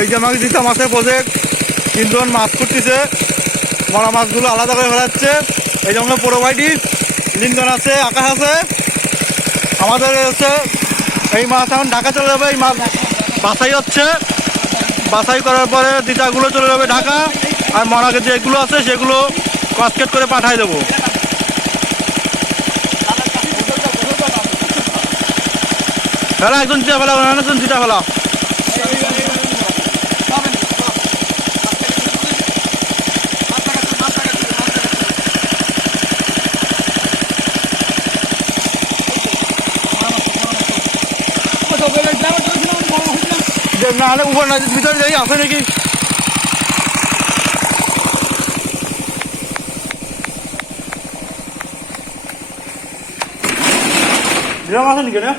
এই যে আমাকে দিতে মাছের প্রজেক্ট 3 জন মাছ করতেছে, মরা মাছগুলো আলাদা করে ফেলাচ্ছে। এই জন্য প্রোভাইডি লিঙ্গন আছে, আকাশ আছে। আমাদের হচ্ছে এই মাছ এখন ঢাকা চলে যাবে। এই মাছ বাছাই হচ্ছে, বাছাই করার পরে দিতাগুলো চলে যাবে ঢাকা, আর মরাকে যেগুলো আছে সেগুলো কাস্কেট করে পাঠাই দেবো। ফেলা একজন দিতে ফেলা, একজন দিতে ফেলা। না হলে উপর না ভিতরে যাই আছে নাকি আছে নাকি না।